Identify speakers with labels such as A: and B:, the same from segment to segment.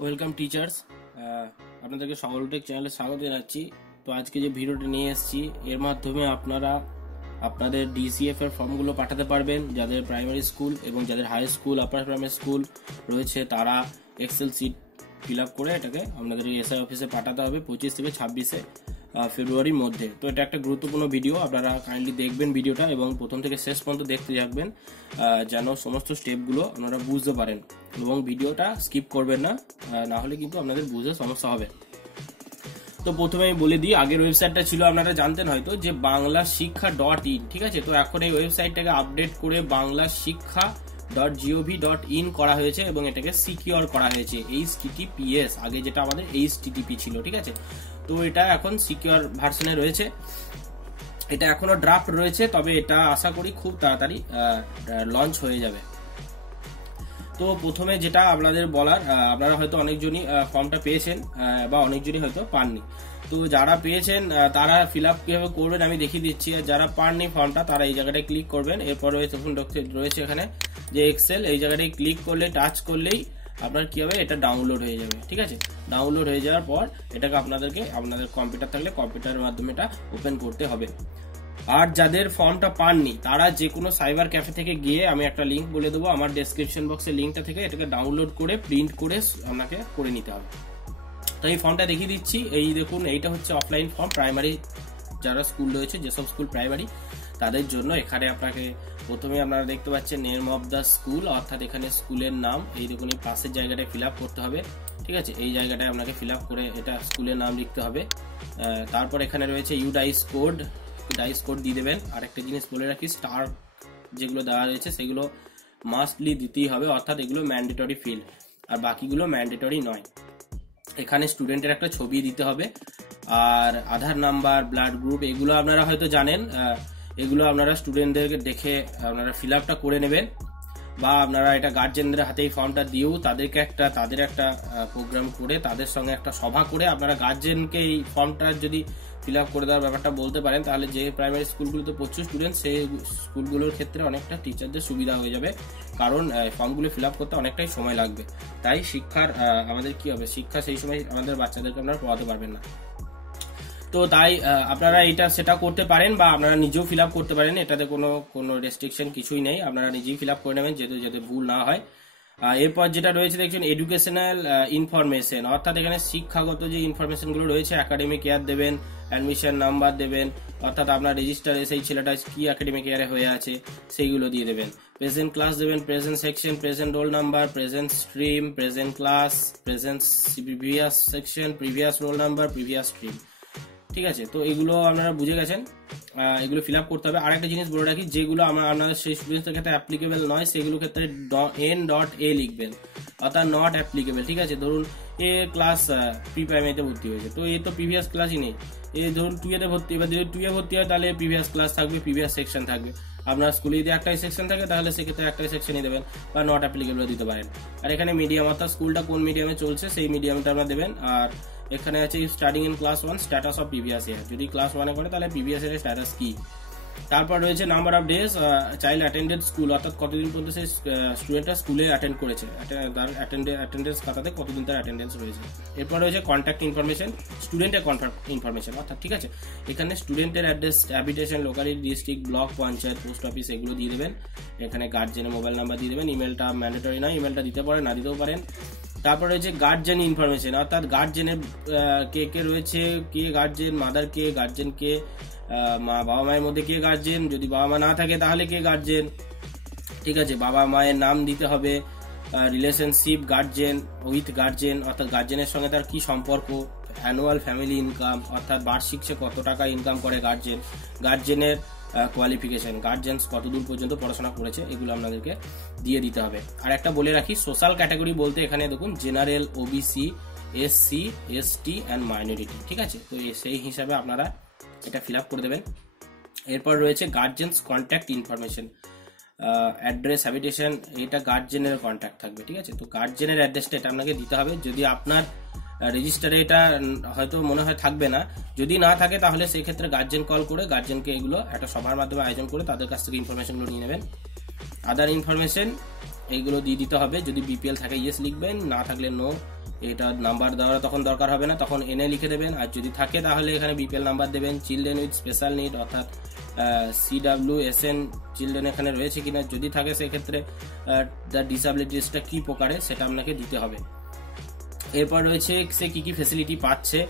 A: Welcome teachers. আপনাদেরকে সকলটেক চ্যানেলে স্বাগত জানাচ্ছি। তো আজকে যে ভিডিওটা নিয়ে এসেছি, এর মাধ্যমে আপনারা আপনাদের ডিসিএফ এর ফর্মগুলো পাঠাতে পারবেন। যাদের প্রাইমারি স্কুল এবং যাদের high school upper primary school রয়েছে, তারা এক্সেল সিট ফিল আপ করে এটাকে আপনাদের এসআই অফিসে পাঠাতে হবে পঁচিশ থেকে ছাব্বিশে ফেব্রুয়ারির মধ্যে। তো এটা একটা গুরুত্বপূর্ণ ভিডিও আপনারা কাইন্ডলি দেখবেন ভিডিওটা এবং প্রথম থেকে শেষ পর্যন্ত দেখতে থাকবেন যেন সমস্ত স্টেপগুলো আপনারা বুঝতে পারেন। এবং ভিডিওটা স্কিপ করবেন না না হলে কিন্তু আপনাদের বুঝতে সমস্যা হবে। তো প্রথমে আমি বলে দিই, আগের ওয়েবসাইটটা ছিল, আপনারা জানতেন হয়তো, যে বাংলা শিক্ষা ডট ইন ঠিক আছে? তো এখন এই ওয়েবসাইটটাকে আপডেট করে বাংলা শিক্ষা ডট জিওভি ডট ইন করা হয়েছে এবং এটাকে সিকিউর করা হয়েছে এইচ টিটিপিএস আগে যেটা আমাদের এইচ টিটিপি ছিল, ঠিক আছে? তো এটা এখন সিকিউর ভার্সনে রয়েছে। এটা এখনও ড্রাফট রয়েছে, তবে এটা আশা করি খুব তাড়াতাড়ি লঞ্চ হয়ে যাবে। তো প্রথমে যেটা আপনাদের বলার আপনারা হয়তো অনেকজনই ফর্মটা পেয়েছেন বা অনেকজনই হয়তো পাননি। তো যারা পেয়েছেন তারা ফিল আপ কীভাবে করবেন আমি দেখিয়ে দিচ্ছি, আর যারা পাননি ফর্মটা তারা এই জায়গাটায় ক্লিক করবেন। এরপর রয়েছে- রয়েছে এখানে যে এক্সেল এই জায়গাটায় ক্লিক করলে টাচ করলেই আপনার কি হবে, এটা ডাউনলোড হয়ে যাবে, ঠিক আছে? ডাউনলোড হয়ে যাওয়ার পর, এটাকে আপনাদেরকে, আপনাদের কম্পিউটার থাকলে কম্পিউটারের মাধ্যমে এটা ওপেন করতে হবে। আর যাদের ফর্মটা পাননি, তারা যে কোনো সাইবার ক্যাফে থেকে গিয়ে আমি একটা লিংক বলে দেবো। আমার ডেসক্রিপশন বক্সের লিঙ্কটা থেকে এটাকে ডাউনলোড করে প্রিন্ট করে আপনাকে করে নিতে হবে। তো এই ফর্মটা দেখিয়ে দিচ্ছি। এই দেখুন, এইটা হচ্ছে অফলাইন ফর্ম প্রাইমারি যারা স্কুল রয়েছে, যেসব স্কুল প্রাইমারি তাদের জন্য এখানে আপনাকে প্রথমে আপনারা দেখতে পাচ্ছেন নেম অফ দ্য স্কুল অর্থাৎ এখানে স্কুলের নাম। এই দেখুন, এই পাশের জায়গাটায় ফিল আপ করতে হবে। ঠিক আছে? এই জায়গাটায় আপনাকে ফিল আপ করে এটা স্কুলের নাম লিখতে হবে। তারপর এখানে রয়েছে U DISE code DISE code দিয়ে দেবেন। আর একটা জিনিস বলে রাখি স্টার যেগুলো দেওয়া রয়েছে সেগুলো মাস্টলি দিতেই হবে, অর্থাৎ এগুলো ম্যান্ডেটরি ফিল আর বাকিগুলো ম্যান্ডেটরি নয়। এখানে স্টুডেন্টের একটা ছবি দিতে হবে, আর আধার নাম্বার ব্লাড গ্রুপ এগুলো আপনারা হয়তো জানেন এগুলো আপনারা স্টুডেন্টদেরকে দেখে, আপনারা ফিল আপটা করে নেবেন। বা আপনারা এটা গার্জেনদের হাতে এই ফর্মটা দিয়েও তাদেরকে একটা, তাদের একটা প্রোগ্রাম করে, তাদের সঙ্গে একটা সভা করে আপনারা গার্জেনকে এই ফর্মটা যদি ফিল আপ করে দেওয়ার ব্যাপারটা বলতে পারেন, তাহলে যে প্রাইমারি স্কুলগুলোতে প্রচুর স্টুডেন্ট সেই স্কুলগুলোর ক্ষেত্রে অনেকটা টিচারদের সুবিধা হয়ে যাবে। কারণ ফর্মগুলো ফিল আপ করতে অনেকটাই সময় লাগবে। তাই শিক্ষার আমাদের কি হবে? শিক্ষা সেই সময় আমাদের বাচ্চাদেরকে আপনারা পড়াতে পারবেন না। তো তাই আপনারা এটা সেটা করতে পারেন বা আপনারা নিজেও ফিল করতে পারেন, এটাতে কোনো কোনো রেস্ট্রিকশন কিছুই নেই, আপনারা নিজেই ফিল করে নেবেন যেহেতু, যাতে ভুল না হয়। এরপর যেটা রয়েছে, দেখছেন এডুকেশনাল ইনফরমেশন অর্থাৎ এখানে শিক্ষাগত যে ইনফরমেশনগুলো রয়েছে একাডেমিক ইয়ার দেবেন অ্যাডমিশন নাম্বার দেবেন, অর্থাৎ আপনার রেজিস্টারে সেই ছেলেটা কি একাডেমিক ইয়ারে হয়ে আছে, সেইগুলো দিয়ে দেবেন। প্রেজেন্ট ক্লাস দেবেন present section present roll number present stream present class present previous section previous roll number previous stream ঠিক আছে? তো এগুলো আপনারা বুঝে গেছেন। এগুলো ফিল আপ করতে হবে। আরেকটা জিনিস বলে রাখি, যেগুলো আমরা আপনাদের সেই স্টুডেন্টসদের ক্ষেত্রে অ্যাপ্লিকেবল নয় সেগুলো ক্ষেত্রে এন ডট এ লিখবেন। অর্থাৎ নট অ্যাপ্লিকেবল ঠিক আছে? ধরুন, এ ক্লাস প্রি প্রাইমারিতে ভর্তি হয়েছে। তো এ তো প্রিভিয়াস ক্লাসই নেই। এ ধরুন টু এতে ভর্তি এবার যদি টু এ ভর্তি হয়, তাহলে প্রিভিয়াস ক্লাস থাকবে প্রিভিয়াস সেকশন থাকবে। আপনার স্কুলে যদি একটাই সেকশন থাকে, তাহলে সেক্ষেত্রে একটাই সেকশনই দেবেন বা নট অ্যাপ্লিকেবল দিতে পারেন। আর এখানে মিডিয়াম অর্থাৎ স্কুলটা কোন মিডিয়ামে চলছে, সেই মিডিয়ামটা আপনারা দেবেন। আর এখানে আছে starting in class one status of previous year যদি ক্লাস ওয়ানে করে, তাহলে প্রিভিয়াস ইয়ারের স্ট্যাটাস কি? তারপর রয়েছে number of days child attended school অর্থাৎ কতদিন পর্যন্ত সেই স্টুডেন্টরা স্কুলে অ্যাটেন্ড করেছে? তার অ্যাটেন্ডেন্স খাতাতে কতদিন তার অ্যাটেন্ডেন্স রয়েছে? এরপর রয়েছে কন্ট্যাক্ট ইনফরমেশন স্টুডেন্টের ইনফরমেশন অর্থাৎ ঠিক আছে? এখানে স্টুডেন্টের address habitation locality district block panchayat post office এগুলো দিয়ে দেবেন। এখানে গার্জেনের মোবাইল নাম্বার দিয়ে দেবেন। ইমেলটা ম্যান্ডেটরি নয় ইমেলটা দিতে পারেন, না দিতেও পারেন। তারপর রয়েছে গার্জেন ইনফরমেশন অর্থাৎ গার্জেনের কে কে রয়েছে, কে গার্জেন মাদার কে গার্জেন কে মা, বাবা মায়ের মধ্যে কে গার্জেন যদি বাবা মা না থাকে তাহলে কে গার্জেন ঠিক আছে, বাবা মায়ের নাম দিতে হবে রিলেশনশিপ গার্জেন উইথ গার্জেন অর্থাৎ গার্জেনের সঙ্গে তার কি সম্পর্ক? অ্যানুয়াল ফ্যামিলি ইনকাম অর্থাৎ বার্ষিক সে কত টাকা ইনকাম করে গার্জেন গার্জেনের কোয়ালিফিকেশন গার্জেন্স কতদূর পর্যন্ত পড়াশোনা করেছে, এগুলো আপনাদেরকে দিয়ে দিতে হবে। আর একটা বলে রাখি সোশ্যাল ক্যাটাগরি বলতে এখানে দেখুন general OBC SC ST and minority ঠিক আছে? তো সেই হিসাবে আপনারা এটা ফিল আপ করে দেবেন। এরপর রয়েছে guardians contact information address habitation এটা গার্জেনের কন্ট্যাক্ট থাকবে, ঠিক আছে? তো গার্জেনের অ্যাড্রেসটা এটা আপনাকে দিতে হবে। যদি আপনার রেজিস্টারে এটা হয়তো মনে হয় থাকবে না। যদি না থাকে, তাহলে সেই ক্ষেত্রে গার্জেন কল করে গার্জেনকে এগুলো একটা সভার মাধ্যমে আয়োজন করে তাদের কাছ থেকে ইনফরমেশনগুলো নিয়ে নেবেন। আদার ইনফরমেশন এইগুলো দিয়ে দিতে হবে। যদি বিপিএল থাকে ইয়েস লিখবেন, না থাকলে নো এটা নাম্বার দেওয়ার তখন দরকার হবে না। তখন এনে লিখে দেবেন। আর যদি থাকে, তাহলে এখানে বিপিএল নাম্বার দেবেন। চিলড্রেন উইথ স্পেশাল নিড অর্থাৎ C W S N children এখানে রয়েছে কিনা। যদি থাকে, সেক্ষেত্রে দ্য ডিসাবিলিটিসটা কি প্রকারে, সেটা আপনাকে দিতে হবে। এরপর রয়েছে সে কি কি ফেসিলিটি পাচ্ছে।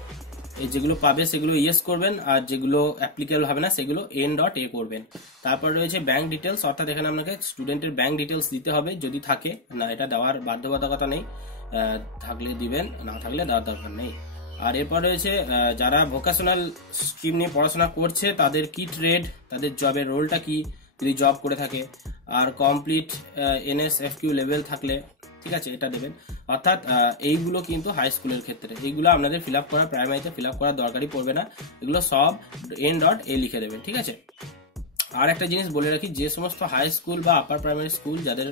A: যেগুলো পাবে, সেগুলো ইয়েস করবেন, আর যেগুলো অ্যাপ্লিকেবল হবে না, সেগুলো এন ডট এ করবেন। তারপর রয়েছে ব্যাংক ডিটেলস অর্থাৎ এখানে আপনাকে স্টুডেন্টের ব্যাংক ডিটেলস দিতে হবে, যদি থাকে। না, এটা দেওয়ার বাধ্যবাধকতা নেই। থাকলে দিবেন, না থাকলে দেওয়ার দরকার নেই। আর এরপর রয়েছে যারা ভোকেশনাল স্ট্রিম নিয়ে পড়াশোনা করছে, তাদের কি ট্রেড তাদের জবের রোলটা কি, যদি জব করে থাকে। আর complete NS F Q level থাকলে ঠিক আছে, এটা দেবেন অর্থাৎ এইগুলো কিন্তু হাই স্কুলের ক্ষেত্রে। এইগুলো আপনাদের ফিল আপ করা প্রাইমারিতে ফিল আপ করার দরকারই পড়বে না। এগুলো সব এন ডট এ লিখে দেবেন, ঠিক আছে? আর একটা জিনিস বলে রাখি, যে সমস্ত হাই স্কুল বা আপার প্রাইমারি স্কুল যাদের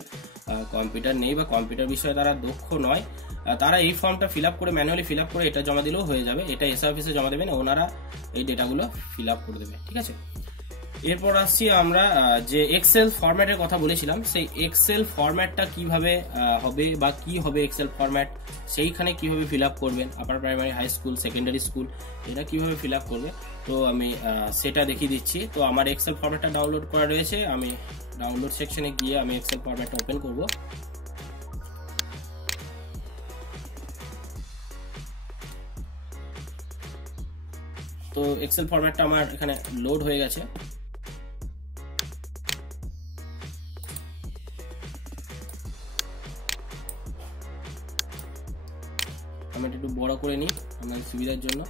A: কম্পিউটার নেই বা কম্পিউটার বিষয়ে তারা দক্ষ নয় তারা এই ফর্মটা ফিল আপ করে ম্যানুয়ালি ফিল আপ করে এটা জমা দিলেও হয়ে যাবে। এটা এস অফিসে জমা দেবেন, ওনারা এই ডেটাগুলো ফিল আপ করে দেবে ঠিক আছে? এরপর আসছি আমরা যে এক্সেল ফরম্যাটের কথা বলেছিলাম, সেই এক্সেল ফরম্যাটটা কীভাবে হবে বা কি হবে এক্সেল ফরম্যাট সেইখানে কীভাবে ফিল আপ করবেন upper primary high school secondary school এটা কীভাবে ফিল আপ করবে তো আমি সেটা দেখিয়ে দিচ্ছি। তো আমার এক্সেল ফরম্যাটটা ডাউনলোড করা রয়েছে, আমি ডাউনলোড সেকশনে গিয়ে আমি এক্সেল ফরম্যাটটা ওপেন করব। তো এক্সেল ফরম্যাটটা আমার এখানে লোড হয়ে গেছে। বড় করে নিই আপনাদের সুবিধার জন্য।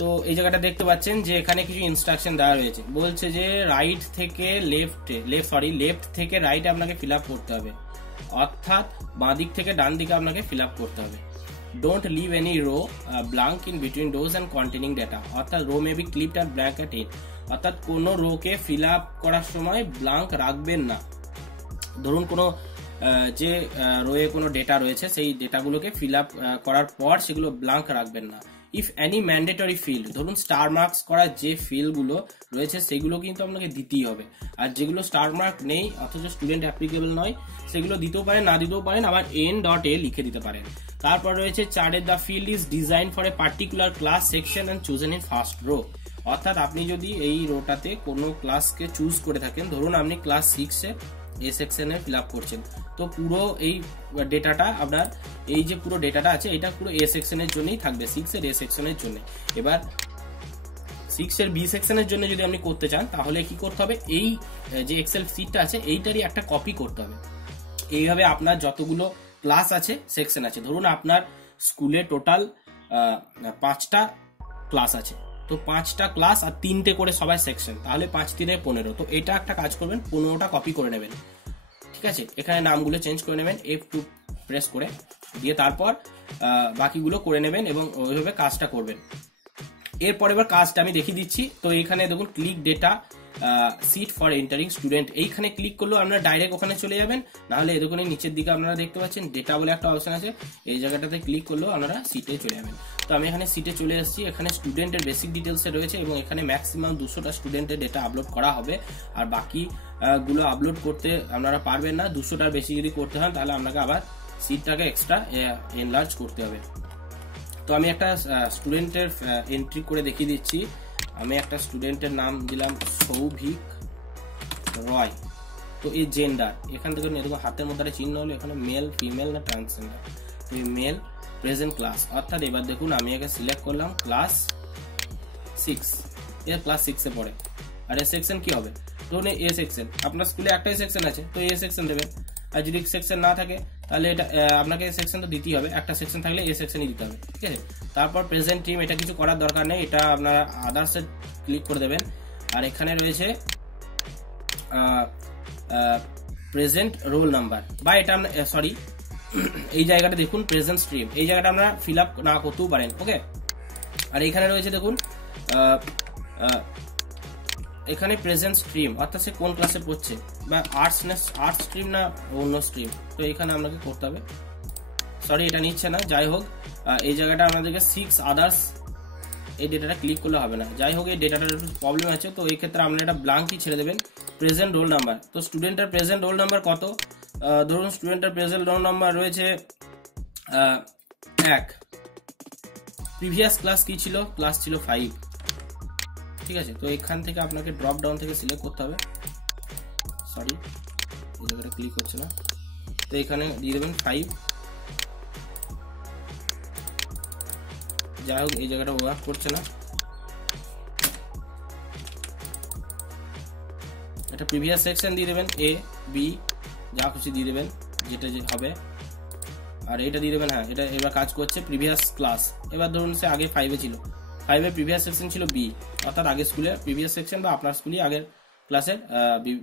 A: তো এই জায়গাটা দেখতে পাচ্ছেন যে এখানে কিছু ইনস্ট্রাকশন দেওয়া রয়েছে। বলছে যে রাইট থেকে লেফটে লেফট সরি লেফট থেকে রাইটে আপনাকে ফিল আপ করতে হবে। অর্থাৎ বাঁ দিক থেকে ডান দিকে আপনাকে ফিল আপ করতে হবে। Don't leave any row blank in between those and containing data অর্থাৎ row may be clipped or blank at in অর্থাৎ কোনো রোকে ফিল আপ করার সময় ব্লাঙ্ক রাখবেন না। ধরুন কোনো যে রয়ে কোনো ডেটা রয়েছে, সেই ডেটাগুলোকে ফিল আপ করার পর সেগুলো ব্লাঙ্ক রাখবেন না। ইফ এনি ম্যান্ডেটরি ফিল্ড ধরুন স্টার মার্কস করা যে ফিল্ডগুলো রয়েছে, সেগুলো কিন্তু আপনাকে দিতেই হবে। আর যেগুলো স্টার মার্ক নেই, অথচ স্টুডেন্ট অ্যাপ্লিকেবল নয়, সেগুলো দিতেও পারেন, না দিতেও পারেন, আবার এন ডট এ লিখে দিতে পারেন। তারপর রয়েছে চার্টের the field is design for a particular class section and chosen in first row অর্থাৎ আপনি যদি এই রোটাতে কোনো ক্লাসকে চুজ করে থাকেন, ধরুন আপনি ক্লাস সিক্সে এ সেকশনে ফিল করছেন। তো পুরো এই ডেটাটা আপনার এই যে পুরো ডেটাটা আছে, এটা পুরো এ সেকশনের জন্যই থাকবে সিক্স এর এ সেকশনের জন্য। এবার সিক্স এর বি সেকশনের জন্য যদি আপনি করতে চান, তাহলে কি করতে হবে? এই যে এক্সেল সিটটা আছে, এইটারই একটা কপি করতে হবে। এইভাবে আপনার যতগুলো ক্লাস আছে সেকশন আছে। ধরুন আপনার স্কুলে টোটাল পাঁচটা ক্লাস আছে। তো পাঁচটা ক্লাস আর তিনটে করে সবাই সেকশন তাহলে পাঁচ তিনে পনেরো। তো এটা একটা কাজ করবেন, পনেরোটা কপি করে নেবেন। ঠিক আছে? এখানে নামগুলো চেঞ্জ করে নেবেন এফ টু প্রেস করে, দিয়ে তারপর বাকিগুলো করে নেবেন এবং ওইভাবে কাজটা করবেন। এরপর এবার কাজটা আমি দেখিয়ে দিচ্ছি। তো এখানে দেখুন click data sheet for entering student এইখানে ক্লিক করলেও আপনারা ডাইরেক্ট ওখানে চলে যাবেন। নাহলে দেখুন নিচের দিকে আপনারা দেখতে পাচ্ছেন ডেটা বলে একটা অপশন আছে। এই জায়গাটাতে ক্লিক করলেও আপনারা সিটে চলে যাবেন। তো আমি এখানে সিটে চলে এসেছি। এখানে স্টুডেন্টের বেসিক ডিটেলসে রয়েছে এবং এখানে ম্যাক্সিমাম দুশোটা স্টুডেন্টের ডেটা আপলোড করা হবে। আর বাকি গুলো আপলোড করতে আপনারা পারবেন না। দুশোটার বেশি যদি করতে হয় তাহলে আপনাকে আবার সিটটাকে এক্সট্রা এনলার্জ করতে হবে। তো আমি একটা স্টুডেন্টের এন্ট্রি করে দেখিয়ে দিচ্ছি। আমি একটা স্টুডেন্টের নাম দিলাম সৌভিক রয়। তো এই জেন্ডার এখান থেকে হাতের মধ্যে চিহ্ন হলো, এখানে মেল ফিমেল না ট্রান্সজেন্ডার তো এই মেল প্রেজেন্ট ক্লাস অর্থাৎ এবার দেখুন, আমি একে সিলেক্ট করলাম ক্লাস সিক্স এর ক্লাস সিক্সে পড়ে। আর এ সেকশন কি হবে? ধরুন এ সেকশন আপনার স্কুলে একটাই সেকশন আছে, তো এ সেকশন দেবেন আর যদি সেকশন না থাকে, তাহলে এটা আপনাকে সেকশন তো দিতেই হবে। একটা সেকশন থাকলে এ সেকশনই দিতে হবে, ঠিক আছে? তারপর প্রেজেন্ট টিম এটা কিছু করার দরকার নেই। এটা আপনারা আদার্সে ক্লিক করে দেবেন। আর এখানে রয়েছে প্রেজেন্ট রোল নাম্বার বা এটা সরি এই জায়গাটা দেখুন প্রেজেন্ট স্ট্রিম এই জায়গাটা আমরা ফিল আপ না করতেও পারেন ওকে আর এখানে রয়েছে, দেখুন এখানে প্রেজেন্ট স্ট্রিম অর্থাৎ সে কোন ক্লাসে পড়ছে? বা আর্টস না আর্টস স্ট্রিম না অন্য স্ট্রিম তো এখানে আপনাকে করতে হবে। সরি এটা নিচ্ছে না, যাই হোক এই জায়গাটা আমাদেরকে সিক্স আদার্স এই ডেটাটা ক্লিক করলে হবে না। যাই হোক, এই ডেটাটার একটু প্রবলেম আছে, তো এই ক্ষেত্রে আপনারা এটা ব্লাঙ্কই ছেড়ে দেবেন। প্রেজেন্ট রোল নাম্বার তো স্টুডেন্টের প্রেজেন্ট রোল নাম্বার কত? ধরুন স্টুডেন্টের প্রেজেন্ট রোল নাম্বার রয়েছে এক। প্রিভিয়াস ক্লাস কি ছিল? ক্লাস ছিল ফাইভ ঠিক আছে? তো এখান থেকে আপনাকে ড্রপ ডাউন থেকে সিলেক্ট করতে হবে। সরি এই জায়গাটা ক্লিক হচ্ছে না। তো এখানে দিয়ে দেবেন ফাইভ যাই হোক, এই জায়গাটা ওয়ার্ক করছে না। একটা প্রিভিয়াস সেকশন দিয়ে দেবেন এ বি যা খুশি দিয়ে দেবেন, যেটা যে হবে। আর এটা দিয়ে দেবেন হ্যাঁ এটা এবার কাজ করছে প্রিভিয়াস ক্লাস এবার ধরুন সে আগে ফাইভে ছিল। ফাইভে প্রিভিয়াস সেকশন ছিল বি অর্থাৎ আগের স্কুলে প্রিভিয়াস সেকশন বা আপনার স্কুলে আগের ক্লাসের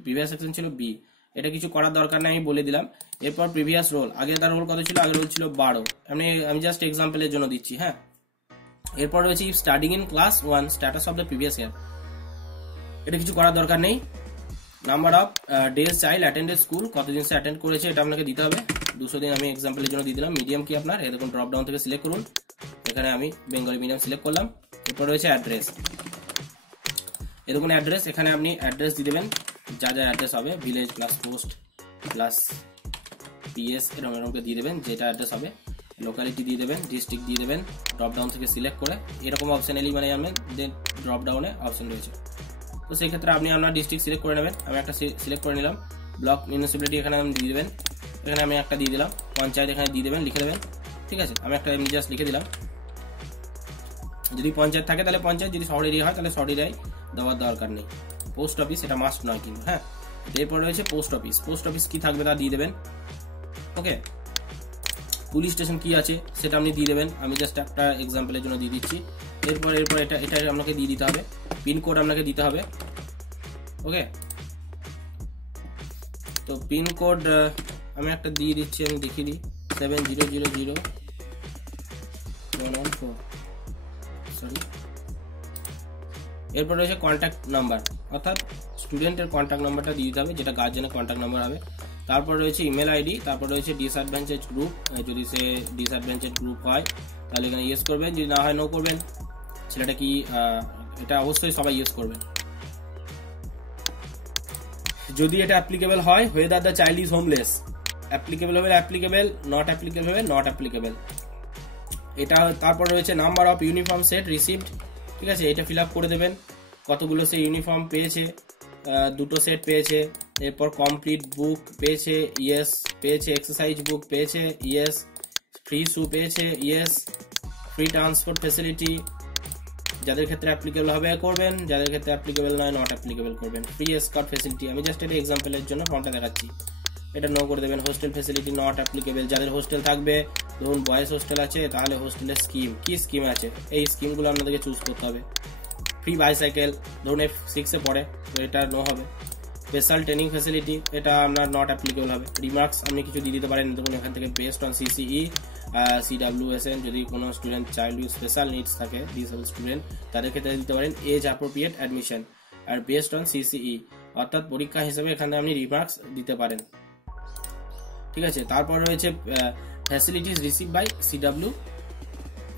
A: প্রিভিয়াস সেকশন ছিল বি এটা কিছু করার দরকার নেই, আমি বলে দিলাম। এরপর প্রিভিয়াস রোল আগে তার রোল কত ছিল? আগের রোল ছিল বারো। আমি আমি জাস্ট এক্সাম্পলের জন্য দিচ্ছি হ্যাঁ। এরপর রয়েছে starting in class one status of the previous year এটা কিছু করার দরকার নেই। Number of days child attended school কতদিন সে অ্যাটেন্ড করেছে এটা আপনাকে দিতে হবে। দুশো দিন আমি এক্সাম্পলের জন্য দিয়ে দিলাম। মিডিয়াম কি আপনার? এরকম ড্রপ ডাউন থেকে সিলেক্ট করুন। এখানে আমি বেঙ্গলি মিডিয়াম সিলেক্ট করলাম। এরপর রয়েছে অ্যাড্রেস এরকম অ্যাড্রেস এখানে আপনি অ্যাড্রেস দিয়ে দেবেন। যা যা অ্যাড্রেস হবে village plus post plus PS এরকম এরকম দিয়ে দেবেন। যেটা অ্যাড্রেস হবে লোকালিটি দিয়ে দেবেন ডিস্ট্রিক্ট দিয়ে দেবেন ড্রপ ডাউন থেকে সিলেক্ট করে। এরকম অপশন এলি মানে দেন ড্রপ ডাউনে অপশন রয়েছে। তো সেই ক্ষেত্রে আপনি আপনার ডিস্ট্রিক্ট সিলেক্ট করে নেবেন। আমি একটা সিলেক্ট করে নিলাম। ব্লক মিউনিসিপ্যালিটি এখানে আমি দিয়ে দেবেন। এখানে আমি একটা দিয়ে দিলাম। পঞ্চায়েত এখানে দিয়ে দেবেন, লিখে দেবেন। ঠিক আছে? আমি একটা এমনি জাস্ট লিখে দিলাম। যদি পঞ্চায়েত থাকে তাহলে পঞ্চায়েত, যদি শহর এরিয়া হয় তাহলে শহর এরিয়ায় দেওয়ার দরকার নেই। পোস্ট অফিস এটা মাস্ট নয় কিন্তু হ্যাঁ? এরপর রয়েছে পোস্ট অফিস পোস্ট অফিস কি থাকবে তা দিয়ে দেবেন। ওকে পুলিশ স্টেশন কি আছে সেটা আপনি দিয়ে দেবেন। আমি জাস্ট একটা এক্সাম্পলের জন্য দিয়ে দিচ্ছি। এরপর এরপর এটা এটা আপনাকে দিয়ে দিতে হবে। পিনকোড আপনাকে দিতে হবে ওকে তো পিনকোড আমি একটা দিয়ে দিচ্ছি আমি দেখিয়ে দিই seven zero zero zero one one four sorry এরপর রয়েছে কন্ট্যাক্ট নাম্বার অর্থাৎ স্টুডেন্টের কন্ট্যাক্ট নাম্বারটা দিয়ে দিতে হবে যেটা গার্জেনের কন্ট্যাক্ট নাম্বার হবে। তারপর রয়েছে ইমেল আইডি তারপর রয়েছে ডিসঅ্যাডভান্টেজ গ্রুপ যদি সে ডিসঅ্যাডভান্টেজ গ্রুপ হয় তাহলে এখানে ইয়েস করবেন যদি না হয় নো করবেন। ছেলেটা কি আহ, এটা অবশ্যই সবাই ইউজ করবেন যদি এটা অ্যাপ্লিকেবল হয় whether the child is homeless applicable হবে অ্যাপ্লিকেবল নট অ্যাপ্লিকেবল হবে নট অ্যাপ্লিকেবল এটা তারপর রয়েছে number of uniform set received ঠিক আছে? এটা ফিল আপ করে দেবেন। কতগুলো সে ইউনিফর্ম পেয়েছে? দুটো সেট পেয়েছে। এরপর কমপ্লিট বুক পেয়েছে ইয়েস পেয়েছে এক্সারসাইজ বুক পেয়েছে ইয়েস ফ্রি শু পেয়েছে ইয়েস ফ্রি ট্রান্সপোর্ট ফেসিলিটি যাদের ক্ষেত্রে অ্যাপ্লিকেবল হবে করবেন, যাদের ক্ষেত্রে অ্যাপ্লিকেবল নয় নট অ্যাপ্লিকেবল করবেন। ফ্রি স্কট ফেসিলিটি আমি জাস্ট এটা এক্সাম্পলের জন্য ফর্মটা দেখাচ্ছি। এটা নো করে দেবেন। হোস্টেল ফেসিলিটি নট অ্যাপ্লিকেবল যাদের হোস্টেল থাকবে, ধরুন বয়েজ হোস্টেল আছে, তাহলে হোস্টেলের স্কিম কি স্কিম আছে? এই স্কিমগুলো আপনাদেরকে চুজ করতে হবে। ফ্রি বাইসাইকেল ধরুন এফ সিক্সে পড়ে, তো এটা নো হবে। স্পেশাল ট্রেনিং ফেসিলিটি এটা আপনার নট অ্যাপ্লিকেবল হবে। রিমার্কস আপনি কিছু দিয়ে দিতে পারেন ধরুন এখান থেকে বেস্ট অন সিসিই সিডাব্লিউএসএন যদি কোনো স্টুডেন্ট চাইল্ড স্পেশাল নিডস থাকে ডিসেবল স্টুডেন্ট তাদের ক্ষেত্রে দিতে পারেন age appropriate admission or based on CCE অর্থাৎ পরীক্ষা হিসেবে এখানে আপনি রিমার্কস দিতে পারেন। ঠিক আছে, তারপর রয়েছে facilities receive by CW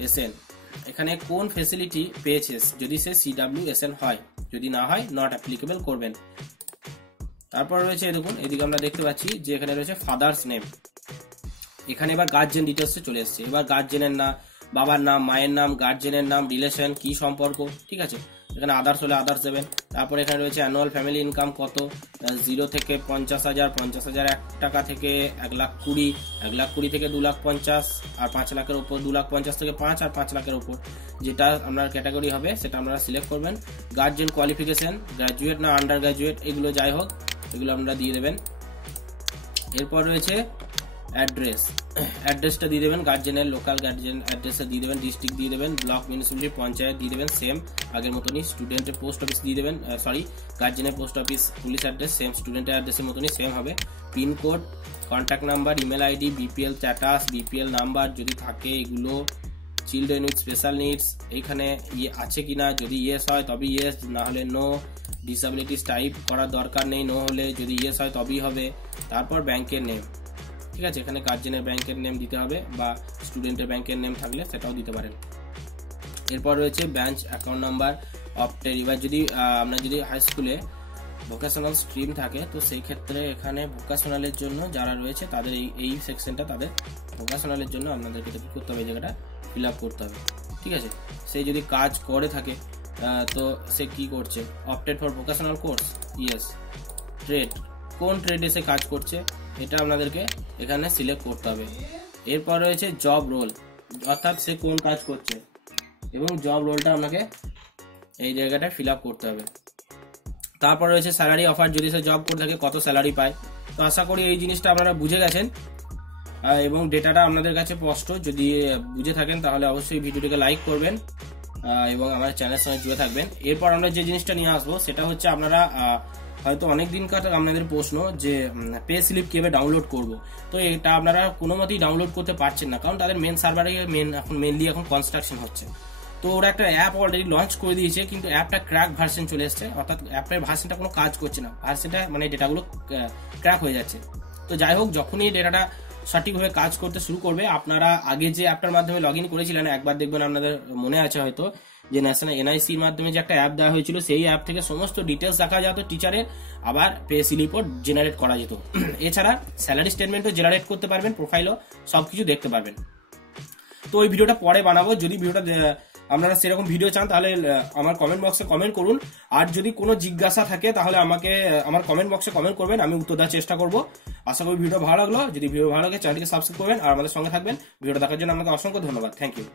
A: SN এখানে কোন ফেসিলিটি পেয়েছে? যদি সে সিডাব্লিউ এসএন হয়, যদি না হয় নট অ্যাপ্লিকেবল করবেন। তারপর রয়েছে দেখুন, এদিকে আমরা দেখতে পাচ্ছি যে এখানে রয়েছে ফাদার্স নেম এখানে এবার গার্জেন ডিটেলসে চলে এসছে। এবার গার্জেনের নাম, বাবার নাম, মায়ের নাম গার্জেনের নাম রিলেশন কি সম্পর্ক, ঠিক আছে? এখানে আদার্স হলে আদার্স দেবেন। তারপর এখানে রয়েছে অ্যানুয়াল ফ্যামিলি ইনকাম কত? জিরো থেকে পঞ্চাশ হাজার পঞ্চাশ হাজার এক টাকা থেকে এক লাখ কুড়ি, এক লাখ কুড়ি থেকে দু লাখ পঞ্চাশ, আর পাঁচ লাখের উপর, দু লাখ পঞ্চাশ থেকে পাঁচ, আর পাঁচ লাখের উপর। যেটা আপনার ক্যাটাগরি হবে, সেটা আপনারা সিলেক্ট করবেন। গার্জেন কোয়ালিফিকেশন গ্র্যাজুয়েট না আন্ডার গ্র্যাজুয়েট এগুলো যাই হোক এগুলো আপনারা দিয়ে দেবেন। এরপর রয়েছে অ্যাড্রেস। অ্যাড্রেসটা দিয়ে দেবেন গার্জেনের লোকাল গার্জেন অ্যাড্রেসটা দিয়ে দেবেন ডিস্ট্রিক্ট দিয়ে দেবেন ব্লক মিউনিসিপ্যালিটি পঞ্চায়েত দিয়ে দেবেন সেম আগের মতনই স্টুডেন্টের পোস্ট অফিস দিয়ে দেবেন সরি গার্জেনের post office police address same স্টুডেন্টের অ্যাড্রেসের মতনই সেম হবে। Pincode contact number email ID BPL status BPL number যদি থাকে এগুলো চিলড্রেন উইথ স্পেশাল নিডস এইখানে ইয়ে আছে কিনা? যদি ইয়েস হয় তবে ইয়েস না হলে নো ডিসাবিলিটিস টাইপ করার দরকার নেই নো হলে যদি ইয়েস হয়, তবেই হবে। তারপর ব্যাংকের নেম ঠিক আছে? এখানে গার্জেনের ব্যাংকের নেম দিতে হবে বা স্টুডেন্টের ব্যাংকের নেম থাকলে সেটাও দিতে পারেন। এরপর রয়েছে ব্যাঞ্চ অ্যাকাউন্ট নাম্বার অফ এবার যদি আপনার যদি হাই স্কুলে ভোকেশনাল স্ট্রিম থাকে, তো সেই ক্ষেত্রে এখানে ভোকেশনালের জন্য যারা রয়েছে, তাদের এই এই সেকশনটা তাদের ভোকেশনালের জন্য আপনাদেরকে কি করতে হবে জায়গাটা? ফিল আপ করতে হবে, ঠিক আছে? সে যদি কাজ করে থাকে তো সে কি করছে? Opted for vocational course yes trade কোন ট্রেডে সে কাজ করছে? এটা আপনাদেরকে এখানে সিলেক্ট করতে হবে। এরপর রয়েছে জব রোল অর্থাৎ সে কোন কাজ করছে? এবং জব রোলটা আপনাকে এই জায়গাটায় ফিল আপ করতে হবে। তারপর রয়েছে স্যালারি অফার যদি সে জব করে থাকে, কত স্যালারি পায়? তো আশা করি এই জিনিসটা আপনারা বুঝে গেছেন। এবং ডেটাটা আপনাদের কাছে স্পষ্ট। যদি বুঝে থাকেন, তাহলে অবশ্যই ভিডিওটিকে লাইক করবেন এবং আমার চ্যানেলের সঙ্গে জুড়ে থাকবেন। এরপর আমরা যে জিনিসটা নিয়ে আসব, সেটা হচ্ছে আপনারা হয়তো অনেক দিনকার আপনাদের প্রশ্ন যে পে স্লিপ কীভাবে ডাউনলোড করব? তো এটা আপনারা কোনো মতেই ডাউনলোড করতে পারছেন না, কারণ তাদের মেন সার্ভারে মেন এখন মেনলি এখন কনস্ট্রাকশন হচ্ছে। তো ওরা একটা অ্যাপ অলরেডি লঞ্চ করে দিয়েছে, কিন্তু অ্যাপটা ক্র্যাক ভার্সন চলে এসেছে, অর্থাৎ অ্যাপের ভার্সনটা কোনো কাজ করছে না। ভার্সনটা মানে ডেটাগুলো ক্র্যাক হয়ে যাচ্ছে। তো যাই হোক, যখনই ডেটাটা সঠিকভাবে কাজ করতে শুরু করবে। আপনারা আগে যে অ্যাপটার মাধ্যমে লগ ইন করেছিলেন, একবার দেখবেন আপনাদের মনে আছে হয়তো, যে ন্যাশনাল এনআইসির মাধ্যমে যে একটা অ্যাপ দেওয়া হয়েছিল, সেই অ্যাপ থেকে সমস্ত ডিটেলস দেখা যেত টিচারের আবার পে স্লিপও জেনারেট করা যেত। এছাড়া স্যালারি স্টেটমেন্টও জেনারেট করতে পারবেন প্রোফাইলও সব কিছু দেখতে পারবেন। তো ওই ভিডিওটা পরে বানাবো। যদি ভিডিওটা আপনারা সেরকম ভিডিও চান, তাহলে আমার কমেন্ট বক্সে কমেন্ট করুন। আর যদি কোনো জিজ্ঞাসা থাকে, তাহলে আমাকে আমার কমেন্ট বক্সে কমেন্ট করবেন, আমি উত্তর দেওয়ার চেষ্টা করব। আশা করি ভিডিও ভালো লাগল। যদি ভিডিও ভালো লাগে চ্যানেলকে সাবস্ক্রাইব করবেন, আর আমাদের সঙ্গে থাকবেন। ভিডিও দেখার জন্য আমাকে অসংখ্য ধন্যবাদ। Thank you